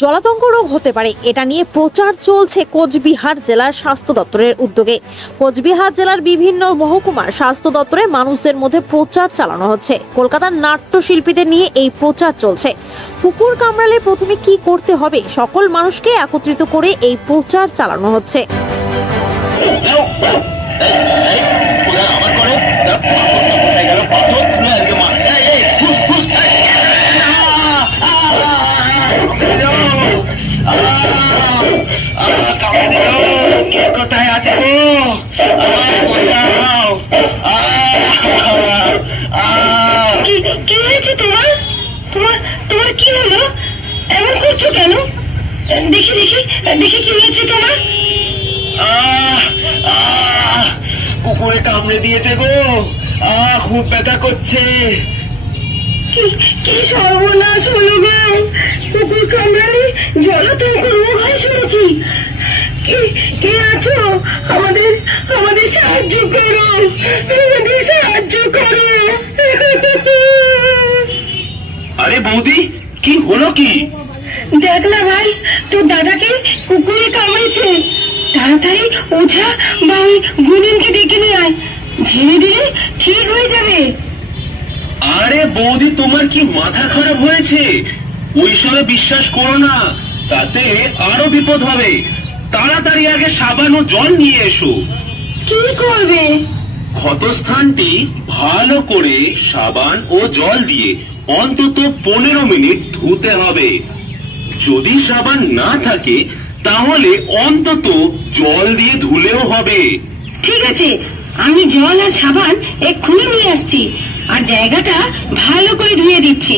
জলাতঙ্ক রোগ হতে পারে এটা নিয়ে প্রচার চলছে কোচবিহার জেলার স্বাস্থ্য দপ্তরের উদ্যোগে। কোচবিহার জেলার বিভিন্ন মহকুমার স্বাস্থ্য দপ্তরে মানুষদের মধ্যে প্রচার চালানো হচ্ছে। কলকাতার নাট্যশিল্পীদের নিয়ে এই প্রচার চলছে। কুকুর কামড়ালে প্রথমে কি করতে হবে সকল মানুষকে একত্রিত করে এই প্রচার চালানো হচ্ছে। কোথায় আছে কি হয়েছে তোমার? তোমার কি হলো? এমন করছো কেন? দেখি দেখি দেখি কি হয়েছে তোমার? কুকুরে কামড়ে দিয়েছে গো। খুব ব্যথা করছে। কি সর্বনাশ হলো গো! কুকুর কামড়ালে জলাতঙ্ক রোগ হয় শুনেছি। কে আছো? আমাদের সাহায্য করো, আমাদের সাহায্য করো। আরে বৌদি, কি হলো কি? দেখ না ভাই, তোর দাদাকে কুকুরে কামড়েছে। তাড়াতাড়ি ওঝা বা ওই গুনিনকে ডেকে নিয়ে আয়, ঝেড়ে দিলে ঠিক হয়ে যাবে। আরে বৌদি, তোমার কি মাথা খারাপ হয়েছে? ওইসবে বিশ্বাস করো না, তাতে আরো বিপদ হবে। তাড়াতাড়ি আগে সাবান ও জল নিয়ে এসো। কি করবে? ক্ষতস্থানটি ভালো করে সাবান ও জল দিয়ে অন্তত 15 মিনিট ধুতে হবে। যদি সাবান না থাকে তাহলে অন্তত জল দিয়ে ধুলেও হবে। ঠিক আছে, আমি জল আর সাবান এক্ষুনি নিয়ে আসছি আর জায়গাটা ভালো করে ধুয়ে দিচ্ছি।